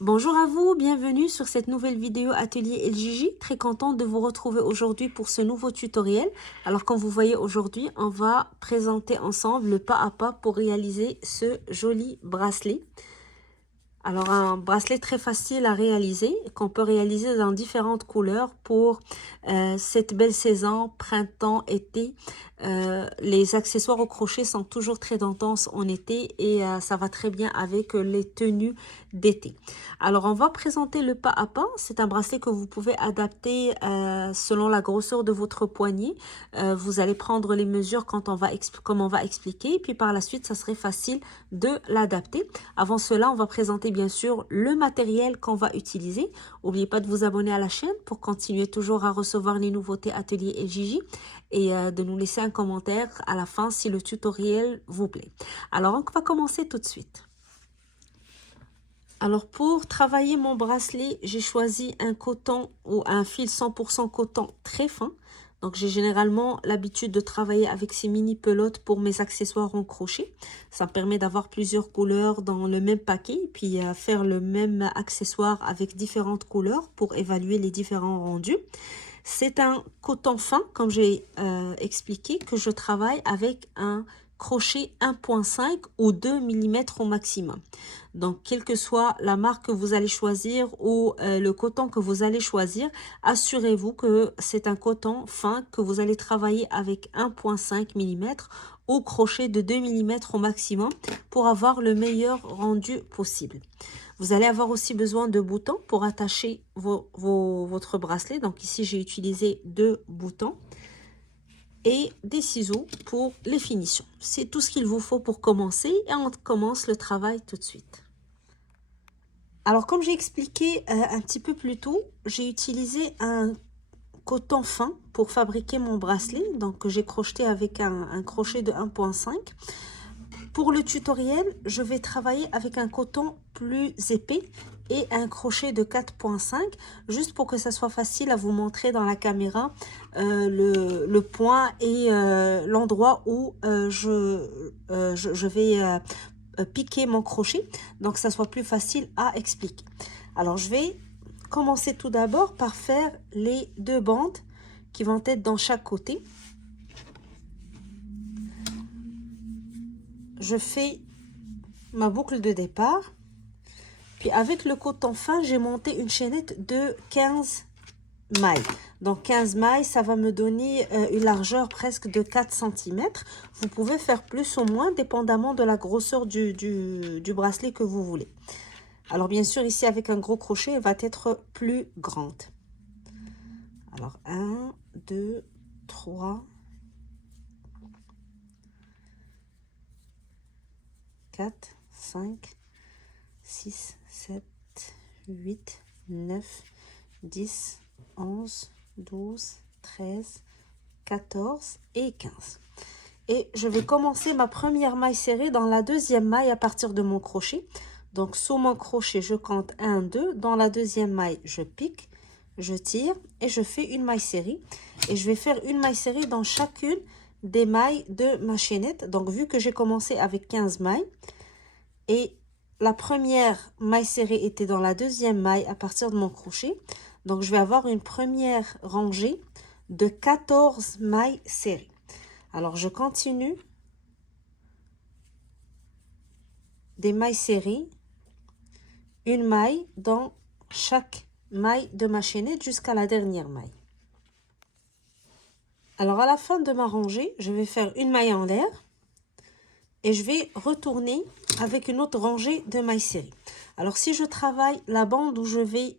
Bonjour à vous, bienvenue sur cette nouvelle vidéo atelier LJJ. Très contente de vous retrouver aujourd'hui pour ce nouveau tutoriel. Alors comme vous voyez aujourd'hui, on va présenter ensemble le pas à pas pour réaliser ce joli bracelet. Alors un bracelet très facile à réaliser, qu'on peut réaliser dans différentes couleurs pour cette belle saison, printemps, été. Les accessoires au crochet sont toujours très tendance en été et ça va très bien avec les tenues d'été. Alors on va présenter le pas à pas. C'est un bracelet que vous pouvez adapter selon la grosseur de votre poignet. Vous allez prendre les mesures comme on va expliquer, et puis par la suite ça serait facile de l'adapter. Avant cela, on va présenter bien sûr le matériel qu'on va utiliser. N'oubliez pas de vous abonner à la chaîne pour continuer toujours à recevoir les nouveautés atelier LJJ et de nous laisser un commentaire à la fin si le tutoriel vous plaît. Alors on va commencer tout de suite. Alors pour travailler mon bracelet, j'ai choisi un coton ou un fil 100% coton très fin. Donc j'ai généralement l'habitude de travailler avec ces mini pelotes pour mes accessoires en crochet. Ça me permet d'avoir plusieurs couleurs dans le même paquet, puis faire le même accessoire avec différentes couleurs pour évaluer les différents rendus. C'est un coton fin, comme j'ai expliqué, que je travaille avec un crochet 1.5 ou 2 mm au maximum. Donc, quelle que soit la marque que vous allez choisir ou le coton que vous allez choisir, assurez-vous que c'est un coton fin que vous allez travailler avec 1.5 mm ou crochet de 2 mm au maximum pour avoir le meilleur rendu possible. Vous allez avoir aussi besoin de boutons pour attacher votre bracelet. Donc ici, j'ai utilisé 2 boutons et des ciseaux pour les finitions. C'est tout ce qu'il vous faut pour commencer et on commence le travail tout de suite. Alors comme j'ai expliqué un petit peu plus tôt, j'ai utilisé un coton fin pour fabriquer mon bracelet. Donc j'ai crocheté avec un crochet de 1.5. Pour le tutoriel, je vais travailler avec un coton plus épais et un crochet de 4.5, juste pour que ça soit facile à vous montrer dans la caméra le point et l'endroit où je vais piquer mon crochet, donc ça soit plus facile à expliquer. Alors je vais commencer tout d'abord par faire les 2 bandes qui vont être dans chaque côté. Je fais ma boucle de départ, puis avec le coton fin, j'ai monté une chaînette de 15 mailles. Donc 15 mailles, ça va me donner une largeur presque de 4 cm. Vous pouvez faire plus ou moins, dépendamment de la grosseur du bracelet que vous voulez. Alors bien sûr, ici avec un gros crochet, elle va être plus grande. Alors 1, 2, 3, 4, 5, 6, 7, 8, 9, 10, 11, 12, 13, 14 et 15. Et je vais commencer ma première maille serrée dans la deuxième maille à partir de mon crochet. Donc sous mon crochet, je compte 1, 2. Dans la deuxième maille, je pique, je tire et je fais une maille serrée. Et je vais faire une maille serrée dans chacune des mailles de ma chaînette. Donc vu que j'ai commencé avec 15 mailles et la première maille serrée était dans la deuxième maille à partir de mon crochet, donc je vais avoir une première rangée de 14 mailles serrées. Alors je continue des mailles serrées, une maille dans chaque maille de ma chaînette jusqu'à la dernière maille. Alors à la fin de ma rangée, je vais faire une maille en l'air et je vais retourner avec une autre rangée de mailles serrées. Alors si je travaille la bande où je vais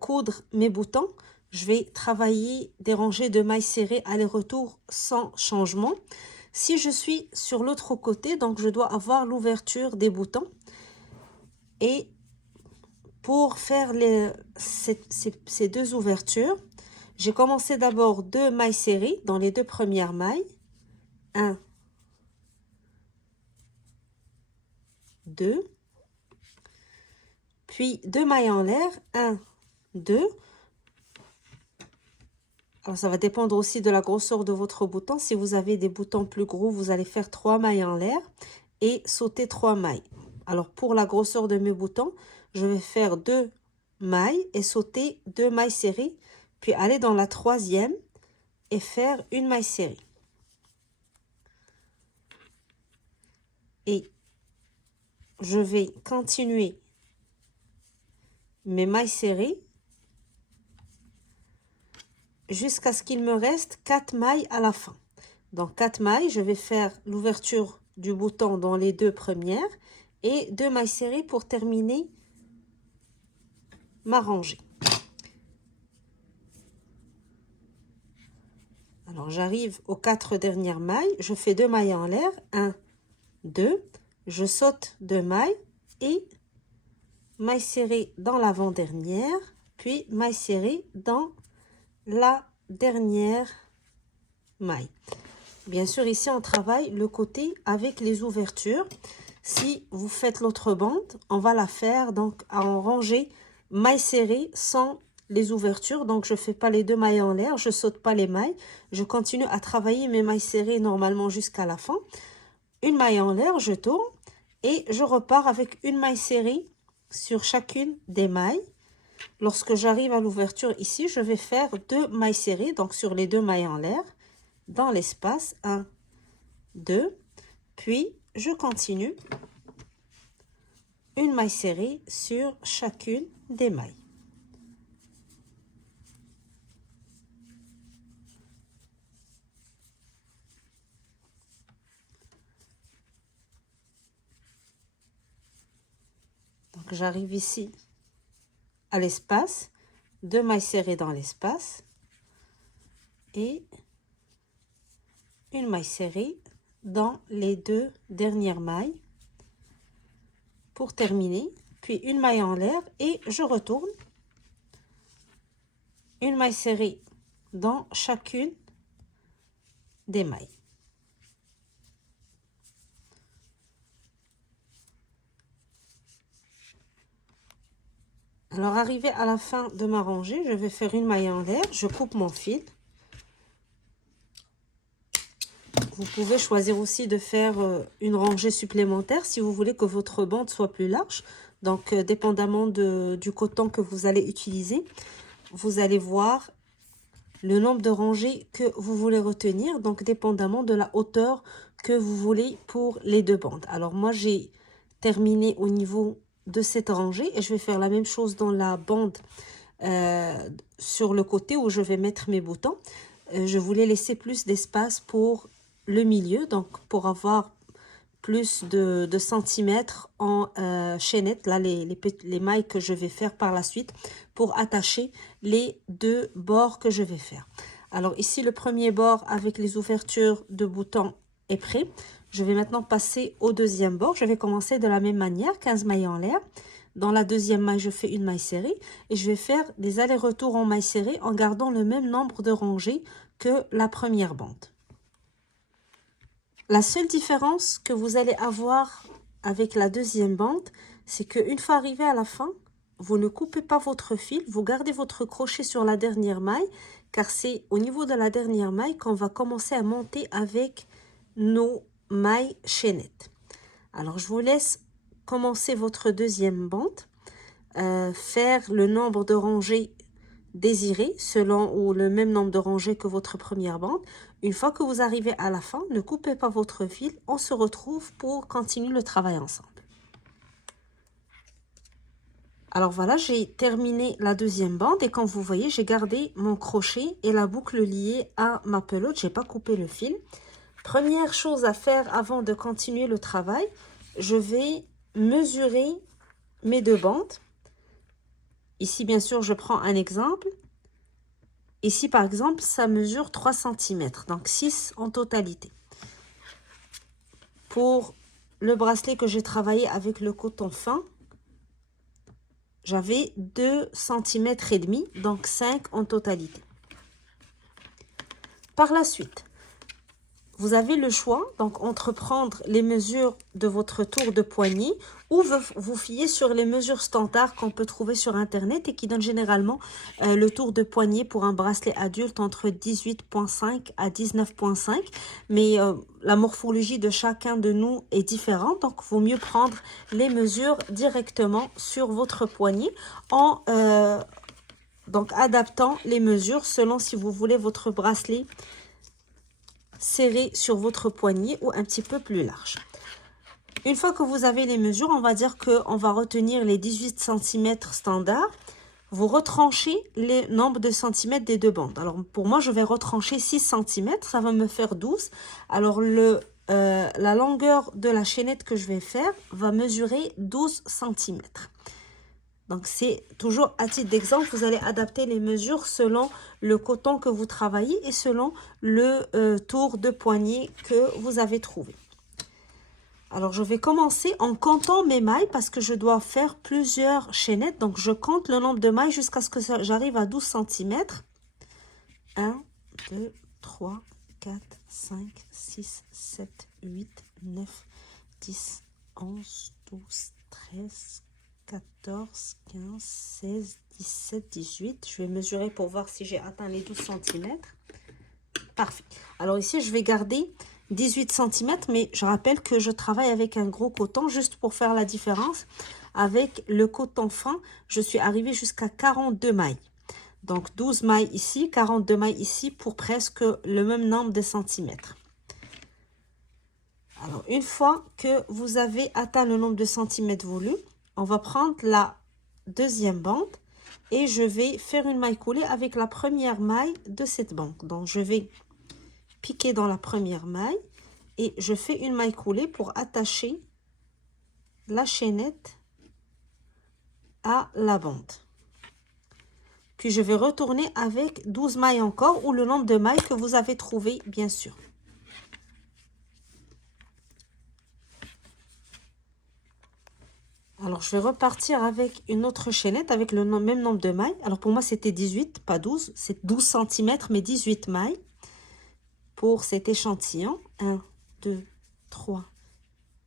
coudre mes boutons, je vais travailler des rangées de mailles serrées aller-retour sans changement. Si je suis sur l'autre côté, donc je dois avoir l'ouverture des boutons. Et pour faire ces 2 ouvertures, j'ai commencé d'abord 2 mailles serrées dans les 2 premières mailles. 1, 2. Puis 2 mailles en l'air, 1, 2. Alors ça va dépendre aussi de la grosseur de votre bouton. Si vous avez des boutons plus gros, vous allez faire 3 mailles en l'air et sauter 3 mailles. Alors pour la grosseur de mes boutons, je vais faire 2 mailles et sauter 2 mailles serrées, puis aller dans la troisième et faire une maille serrée. Et je vais continuer mes mailles serrées jusqu'à ce qu'il me reste 4 mailles à la fin. Dans 4 mailles, je vais faire l'ouverture du bouton dans les 2 premières et 2 mailles serrées pour terminer ma rangée. Alors, j'arrive aux 4 dernières mailles, je fais 2 mailles en l'air, 1, 2, je saute 2 mailles et maille serrée dans l'avant-dernière, puis maille serrée dans la dernière maille. Bien sûr, ici, on travaille le côté avec les ouvertures. Si vous faites l'autre bande, on va la faire donc en rangée maille serrée sans les ouvertures. Donc, je ne fais pas les 2 mailles en l'air, je ne saute pas les mailles. Je continue à travailler mes mailles serrées normalement jusqu'à la fin. Une maille en l'air, je tourne et je repars avec une maille serrée sur chacune des mailles. Lorsque j'arrive à l'ouverture ici, je vais faire 2 mailles serrées, donc sur les 2 mailles en l'air, dans l'espace, 1, 2, puis je continue une maille serrée sur chacune des mailles. Donc j'arrive ici à l'espace, 2 mailles serrées dans l'espace et une maille serrée dans les 2 dernières mailles pour terminer, puis une maille en l'air et je retourne une maille serrée dans chacune des mailles. Alors, arrivé à la fin de ma rangée, je vais faire une maille en l'air, je coupe mon fil. Vous pouvez choisir aussi de faire une rangée supplémentaire si vous voulez que votre bande soit plus large. Donc, dépendamment du coton que vous allez utiliser, vous allez voir le nombre de rangées que vous voulez retenir. Donc, dépendamment de la hauteur que vous voulez pour les 2 bandes. Alors, moi, j'ai terminé au niveau de cette rangée et je vais faire la même chose dans la bande sur le côté où je vais mettre mes boutons. Je voulais laisser plus d'espace pour le milieu, donc pour avoir plus de centimètres en chaînette, là les mailles que je vais faire par la suite pour attacher les 2 bords que je vais faire. Alors ici le premier bord avec les ouvertures de boutons est prêt. Je vais maintenant passer au deuxième bord. Je vais commencer de la même manière, 15 mailles en l'air. Dans la deuxième maille, je fais une maille serrée et je vais faire des allers-retours en maille serrée en gardant le même nombre de rangées que la première bande. La seule différence que vous allez avoir avec la deuxième bande, c'est qu'une fois arrivé à la fin, vous ne coupez pas votre fil, vous gardez votre crochet sur la dernière maille, car c'est au niveau de la dernière maille qu'on va commencer à monter avec nos mailles chaînettes. Alors, je vous laisse commencer votre deuxième bande, faire le nombre de rangées désiré selon ou le même nombre de rangées que votre première bande. Une fois que vous arrivez à la fin, ne coupez pas votre fil. On se retrouve pour continuer le travail ensemble. Alors voilà, j'ai terminé la deuxième bande et comme vous voyez, j'ai gardé mon crochet et la boucle liée à ma pelote. J'ai pas coupé le fil. Première chose à faire avant de continuer le travail, je vais mesurer mes 2 bandes. Ici, bien sûr, je prends un exemple. Ici, par exemple, ça mesure 3 cm, donc 6 en totalité. Pour le bracelet que j'ai travaillé avec le coton fin, j'avais 2 cm et demi, donc 5 en totalité. Par la suite, vous avez le choix, donc, entre prendre les mesures de votre tour de poignet ou vous fier sur les mesures standards qu'on peut trouver sur Internet et qui donnent généralement le tour de poignet pour un bracelet adulte entre 18,5 à 19,5. Mais la morphologie de chacun de nous est différente, donc il vaut mieux prendre les mesures directement sur votre poignet en donc adaptant les mesures selon si vous voulez votre bracelet serré sur votre poignet ou un petit peu plus large. Une fois que vous avez les mesures, on va dire qu'on va retenir les 18 cm standards. Vous retranchez les nombres de centimètres des deux bandes. Alors pour moi, je vais retrancher 6 cm, ça va me faire 12. Alors la longueur de la chaînette que je vais faire va mesurer 12 cm. Donc, c'est toujours à titre d'exemple, vous allez adapter les mesures selon le coton que vous travaillez et selon le tour de poignet que vous avez trouvé. Alors, je vais commencer en comptant mes mailles parce que je dois faire plusieurs chaînettes. Donc, je compte le nombre de mailles jusqu'à ce que j'arrive à 12 cm. 1, 2, 3, 4, 5, 6, 7, 8, 9, 10, 11, 12, 13, 14, 15, 16, 17, 18. Je vais mesurer pour voir si j'ai atteint les 12 cm. Parfait. Alors ici, je vais garder 18 cm, mais je rappelle que je travaille avec un gros coton, juste pour faire la différence. Avec le coton fin, je suis arrivée jusqu'à 42 mailles. Donc 12 mailles ici, 42 mailles ici, pour presque le même nombre de centimètres. Alors, une fois que vous avez atteint le nombre de centimètres voulu, on va prendre la deuxième bande et je vais faire une maille coulée avec la première maille de cette bande. Donc, je vais piquer dans la première maille et je fais une maille coulée pour attacher la chaînette à la bande. Puis, je vais retourner avec 12 mailles encore ou le nombre de mailles que vous avez trouvé, bien sûr. Alors, je vais repartir avec une autre chaînette avec le même nombre de mailles. Alors, pour moi, c'était 18, pas 12. C'est 12 cm, mais 18 mailles pour cet échantillon. 1, 2, 3,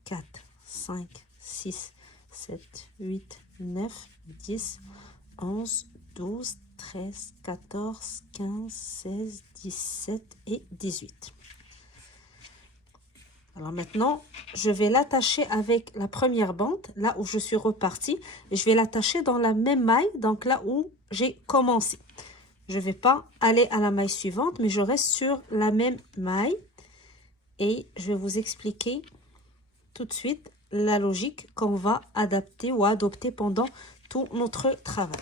4, 5, 6, 7, 8, 9, 10, 11, 12, 13, 14, 15, 16, 17 et 18. Alors maintenant, je vais l'attacher avec la première bande, là où je suis repartie. Et je vais l'attacher dans la même maille, donc là où j'ai commencé. Je ne vais pas aller à la maille suivante, mais je reste sur la même maille. Et je vais vous expliquer tout de suite la logique qu'on va adapter ou adopter pendant tout notre travail.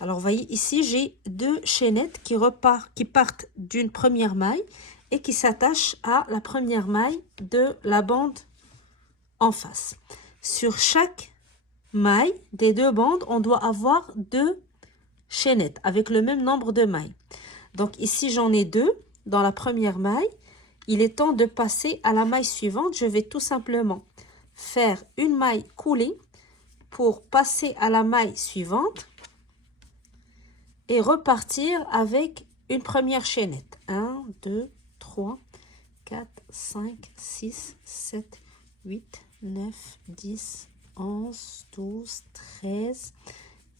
Alors, vous voyez ici, j'ai deux chaînettes qui partent d'une première maille et qui s'attache à la première maille de la bande en face. Sur chaque maille des deux bandes, on doit avoir deux chaînettes avec le même nombre de mailles. Donc ici, j'en ai deux dans la première maille. Il est temps de passer à la maille suivante. Je vais tout simplement faire une maille coulée pour passer à la maille suivante et repartir avec une première chaînette. 1, 2, 3, 4, 5, 6, 7, 8, 9, 10, 11, 12, 13,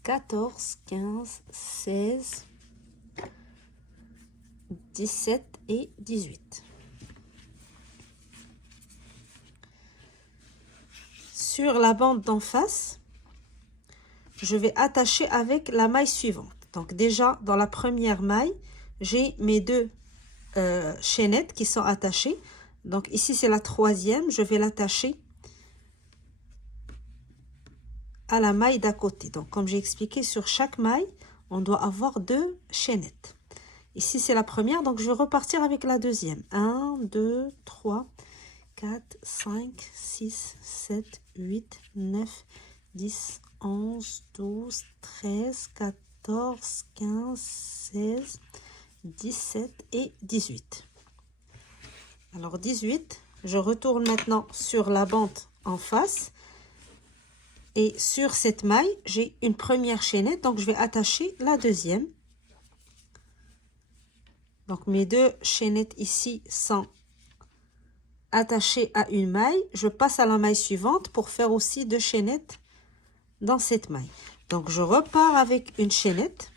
14, 15, 16, 17 et 18. Sur la bande d'en face, je vais attacher avec la maille suivante. Donc déjà, dans la première maille, j'ai mes deux chaînettes qui sont attachées. Donc ici, c'est la troisième. Je vais l'attacher à la maille d'à côté. Donc comme j'ai expliqué, sur chaque maille, on doit avoir deux chaînettes. Ici, c'est la première. Donc je vais repartir avec la deuxième. 1, 2, 3, 4, 5, 6, 7, 8, 9, 10, 11, 12, 13, 14, 15, 16, 17 et 18. Alors 18, je retourne maintenant sur la bande en face et sur cette maille, j'ai une première chaînette, donc je vais attacher la deuxième. Donc mes deux chaînettes ici sont attaché à une maille, je passe à la maille suivante pour faire aussi 2 chaînettes dans cette maille. Donc je repars avec une chaînette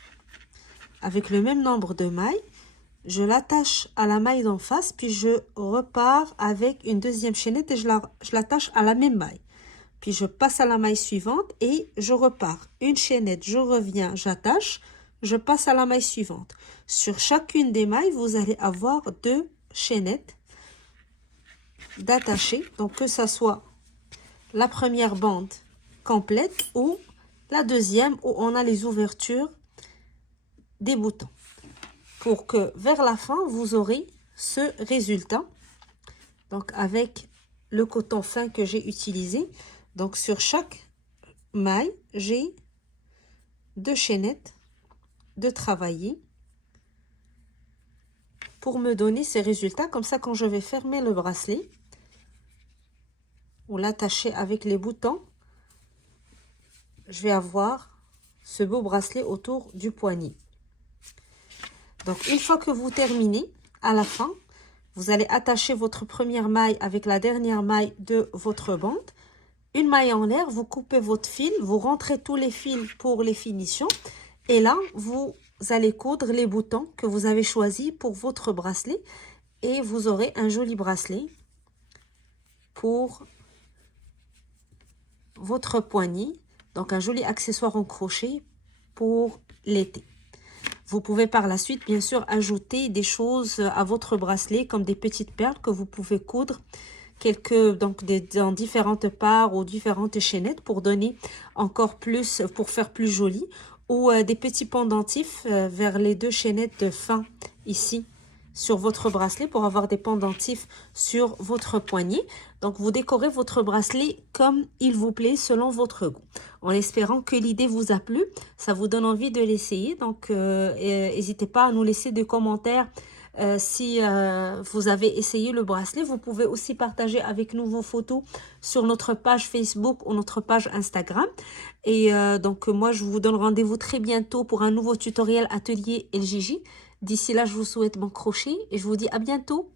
avec le même nombre de mailles, je l'attache à la maille d'en face, puis je repars avec une deuxième chaînette et je l'attache à la même maille. Puis je passe à la maille suivante et je repars. Une chaînette, je reviens, j'attache, je passe à la maille suivante. Sur chacune des mailles, vous allez avoir 2 chaînettes d'attacher. Donc que ça soit la première bande complète ou la deuxième où on a les ouvertures des boutons. Pour que vers la fin, vous aurez ce résultat. Donc avec le coton fin que j'ai utilisé. Donc sur chaque maille, j'ai 2 chaînettes de travailler pour me donner ces résultats. Comme ça, quand je vais fermer le bracelet ou l'attacher avec les boutons, je vais avoir ce beau bracelet autour du poignet. Donc une fois que vous terminez, à la fin, vous allez attacher votre première maille avec la dernière maille de votre bande. Une maille en l'air, vous coupez votre fil, vous rentrez tous les fils pour les finitions. Et là, vous allez coudre les boutons que vous avez choisis pour votre bracelet. Et vous aurez un joli bracelet pour votre poignet. Donc un joli accessoire en crochet pour l'été. Vous pouvez par la suite, bien sûr, ajouter des choses à votre bracelet, comme des petites perles que vous pouvez coudre dans différentes parts ou différentes chaînettes pour donner encore plus, pour faire plus joli. Ou des petits pendentifs vers les 2 chaînettes de fin ici sur votre bracelet pour avoir des pendentifs sur votre poignet. Donc, vous décorez votre bracelet comme il vous plaît selon votre goût. En espérant que l'idée vous a plu, ça vous donne envie de l'essayer. Donc, n'hésitez pas à nous laisser des commentaires si vous avez essayé le bracelet. Vous pouvez aussi partager avec nous vos photos sur notre page Facebook ou notre page Instagram. Et donc, moi, je vous donne rendez-vous très bientôt pour un nouveau tutoriel atelier LJJ. D'ici là, je vous souhaite bon crochet et je vous dis à bientôt.